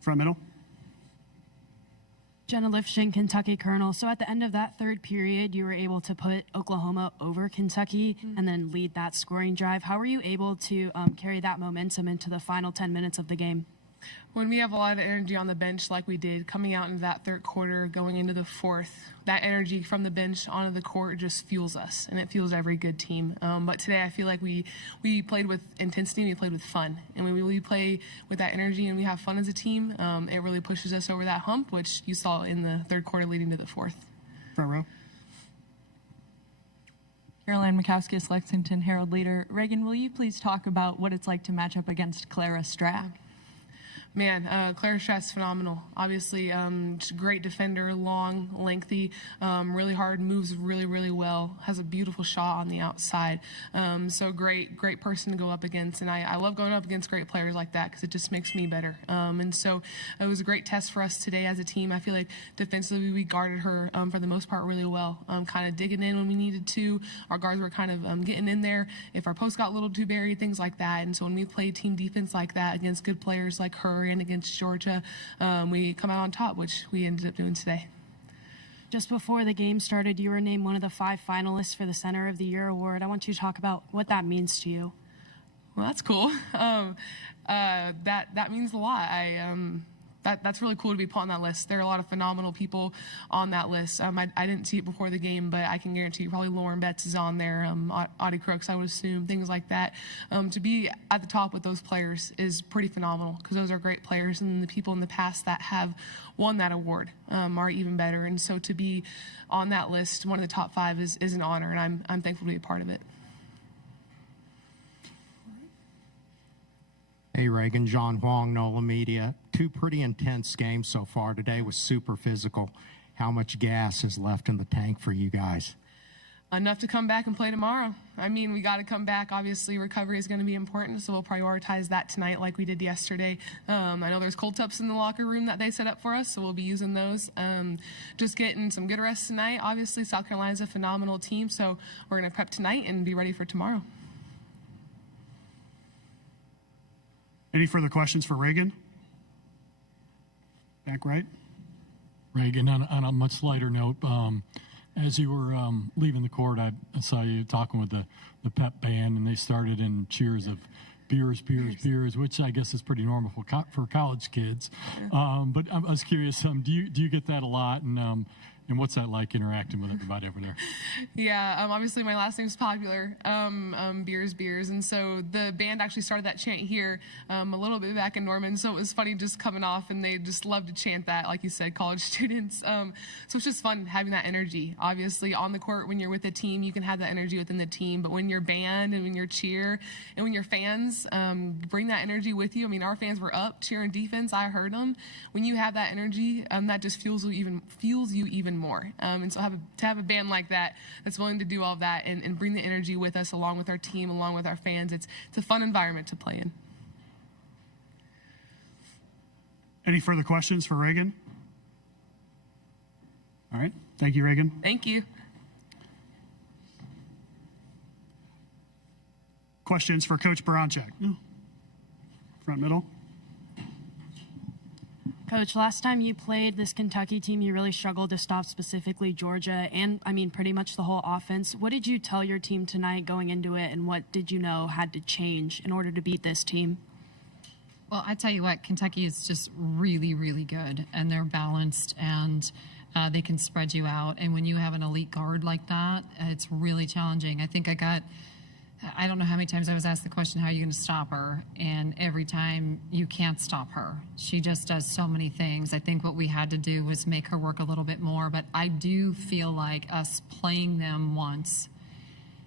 Front middle. Jenna Lifshin, Kentucky Colonel. So at the end of that third period, you were able to put Oklahoma over Kentucky and then lead that scoring drive. How were you able to carry that momentum into the final 10 minutes of the game? When we have a lot of energy on the bench like we did, coming out into that third quarter, going into the fourth, that energy from the bench onto the court just fuels us, and it fuels every good team. But today I feel like we played with intensity and we played with fun. And when we play with that energy and we have fun as a team, it really pushes us over that hump, which you saw in the third quarter leading to the fourth. Front row. Caroline Mikowskis, Lexington Herald Leader. Raegan, will you please talk about what it's like to match up against Clara Strack? Man, Clara Stratt's phenomenal. Obviously, just a great defender, long, lengthy, really hard, moves really, really well, has a beautiful shot on the outside. So great person to go up against. And I love going up against great players like that because it just makes me better. And so it was a great test for us today as a team. I feel like defensively we guarded her for the most part really well, kind of digging in when we needed to. Our guards were kind of getting in there if our post got a little too buried, things like that. And so when we play team defense like that against good players like her, and against Georgia, we come out on top, which we ended up doing today. Just before the game started, you were named one of the 5 finalists for the Center of the Year award. I want you to talk about what that means to you. Well, that's cool. That means a lot. That's really cool to be put on that list. There are a lot of phenomenal people on that list. I didn't see it before the game, but I can guarantee you probably Lauren Betts is on there, Audie Crooks, I would assume, things like that. To be at the top with those players is pretty phenomenal because those are great players, and the people in the past that have won that award are even better. And so to be on that list, one of the top 5 is an honor, and I'm thankful to be a part of it. Hey, Raegan, John Huang, NOLA Media. 2 pretty intense games so far. Today was super physical. How much gas is left in the tank for you guys? Enough to come back and play tomorrow. I mean, we got to come back. Obviously, recovery is going to be important, so we'll prioritize that tonight like we did yesterday. I know there's cold tubs in the locker room that they set up for us, so we'll be using those. Just getting some good rest tonight. Obviously, South Carolina's a phenomenal team, so we're going to prep tonight and be ready for tomorrow. Any further questions for Raegan? Back right. Raegan, on a much lighter note, as you were leaving the court, I saw you talking with the pep band, and they started in cheers of beers, which I guess is pretty normal for college kids. But I was curious, do you get that a lot, and what's that like interacting with everybody over there? Yeah, obviously my last name's popular, beers, and so the band actually started that chant here a little bit back in Norman, so it was funny just coming off, and they just love to chant that, like you said, college students. So it's just fun having that energy. Obviously on the court, when you're with a team, you can have that energy within the team, but when you're band and when you're cheer and when you're fans, bring that energy with you. I mean, our fans were up cheering defense. I heard them. When you have that energy, that just fuels you even more. And so to have a band like that that's willing to do all of that and bring the energy with us along with our team, along with our fans, it's a fun environment to play in. Any further questions for Raegan? All right. Thank you, Raegan. Thank you. Questions for Coach Baranczyk? No. Front middle. Coach, last time you played this Kentucky team, you really struggled to stop specifically Georgia and, I mean, pretty much the whole offense. What did you tell your team tonight going into it, and what did you know had to change in order to beat this team? Well, I tell you what, Kentucky is just really, really good, and they're balanced, and they can spread you out. And when you have an elite guard like that, it's really challenging. I think I don't know how many times I was asked the question, how are you going to stop her? And every time, you can't stop her. She just does so many things. I think what we had to do was make her work a little bit more. But I do feel like us playing them once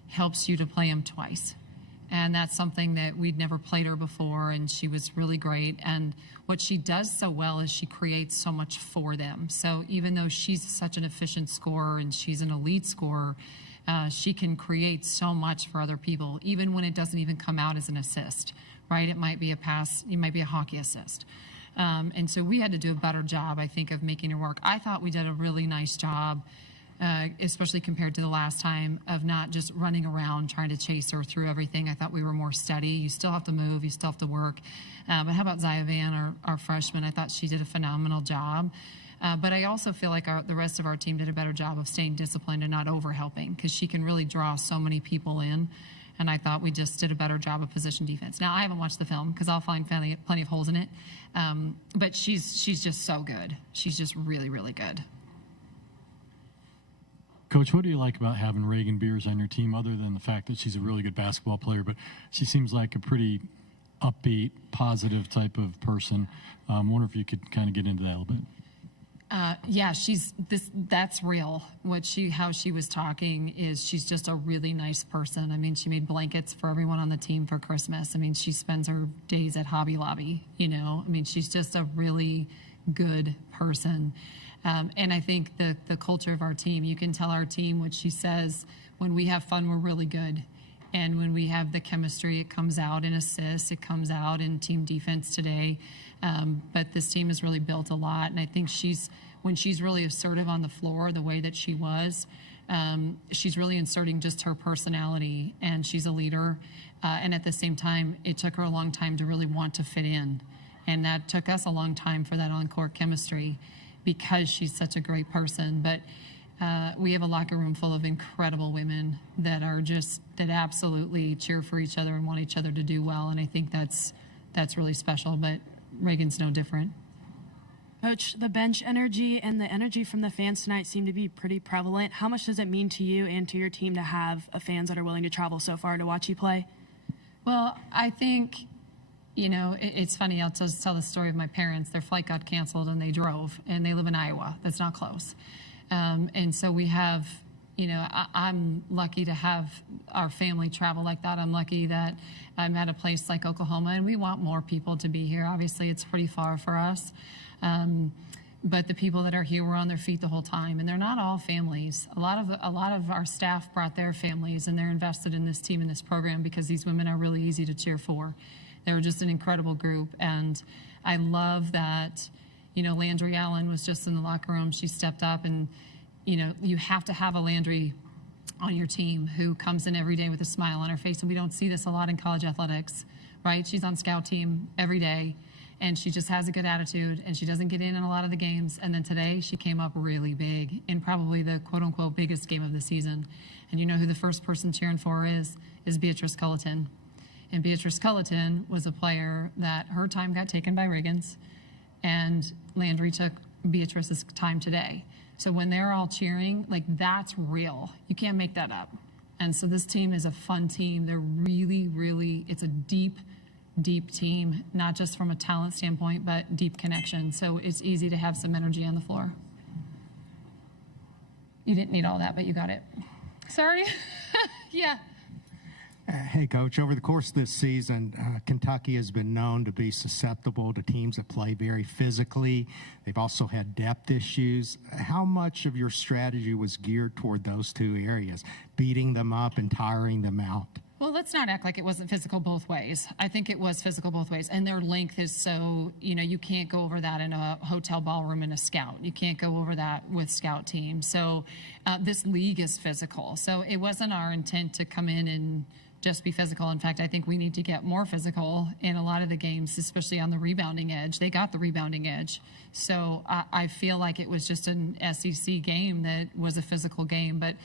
helps you to play them twice. And that's something that we'd never played her before, and she was really great. And what she does so well is she creates so much for them. So even though she's such an efficient scorer and she's an elite scorer, she can create so much for other people, even when it doesn't even come out as an assist, right? It might be a pass, it might be a hockey assist. And so we had to do a better job, I think, of making her work. I thought we did a really nice job especially compared to the last time, of not just running around trying to chase her through everything. I thought we were more steady. You still have to move. You still have to work. But how about Zaya Van, our freshman? I thought she did a phenomenal job. But I also feel like the rest of our team did a better job of staying disciplined and not over-helping, because she can really draw so many people in. And I thought we just did a better job of position defense. Now, I haven't watched the film because I'll find plenty of holes in it. But she's just so good. She's just really, really good. Coach, what do you like about having Raegan Beers on your team, other than the fact that she's a really good basketball player, but she seems like a pretty upbeat, positive type of person. Wonder if you could kind of get into that a little bit. Yeah, that's real. How she was talking is she's just a really nice person. I mean, she made blankets for everyone on the team for Christmas. I mean, she spends her days at Hobby Lobby, I mean, she's just a really good person. And I think the culture of our team, you can tell our team what she says, when we have fun, we're really good. And when we have the chemistry, it comes out in assists, it comes out in team defense today. But this team has really built a lot. And I think when she's really assertive on the floor, the way that she was, she's really inserting just her personality, and she's a leader. And at the same time, it took her a long time to really want to fit in. And that took us a long time for that on-court chemistry, because she's such a great person. But we have a locker room full of incredible women that absolutely cheer for each other and want each other to do well. And I think that's really special. But Raegan's no different. Coach, the bench energy and the energy from the fans tonight seem to be pretty prevalent. How much does it mean to you and to your team to have fans that are willing to travel so far to watch you play? Well, I think, it's funny. I'll just tell the story of my parents. Their flight got canceled and they drove, and they live in Iowa. That's not close. And so we have, I'm lucky to have our family travel like that. I'm lucky that I'm at a place like Oklahoma, and we want more people to be here. Obviously, it's pretty far for us. But the people that are here were on their feet the whole time, and they're not all families. A lot of our staff brought their families, and they're invested in this team and this program because these women are really easy to cheer for. They're just an incredible group, and I love that. Landry Allen was just in the locker room. She stepped up, and you have to have a Landry on your team who comes in every day with a smile on her face, and we don't see this a lot in college athletics, right? She's on scout team every day, and she just has a good attitude, and she doesn't get in a lot of the games. And then today she came up really big in probably the quote-unquote biggest game of the season. And you know who the first person cheering for her is Beatrice Culleton. And Beatrice Culleton was a player that her time got taken by Raegan's, and Landry took Beatrice's time today. So when they're all cheering, that's real. You can't make that up. And so this team is a fun team. They're really, really, it's a deep, deep team, not just from a talent standpoint, but deep connection. So it's easy to have some energy on the floor. You didn't need all that, but you got it. Sorry. Yeah. Hey, Coach, over the course of this season, Kentucky has been known to be susceptible to teams that play very physically. They've also had depth issues. How much of your strategy was geared toward those two areas, beating them up and tiring them out? Well, let's not act like it wasn't physical both ways. I think it was physical both ways. And their length is so, you can't go over that in a hotel ballroom in a scout. You can't go over that with scout teams. So this league is physical. So it wasn't our intent to come in and just be physical. In fact, I think we need to get more physical in a lot of the games, especially on the rebounding edge. They got the rebounding edge. So I feel like it was just an SEC game that was a physical game. But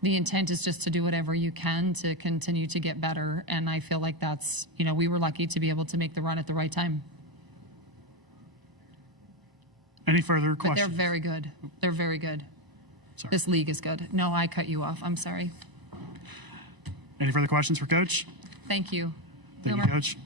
the intent is just to do whatever you can to continue to get better. And I feel like that's, we were lucky to be able to make the run at the right time. Any further But questions? they're very good. They're very good. Sorry. This league is good. No, I cut you off. I'm sorry. Any further questions for Coach? Thank you. Thank you, Wilmer. Coach.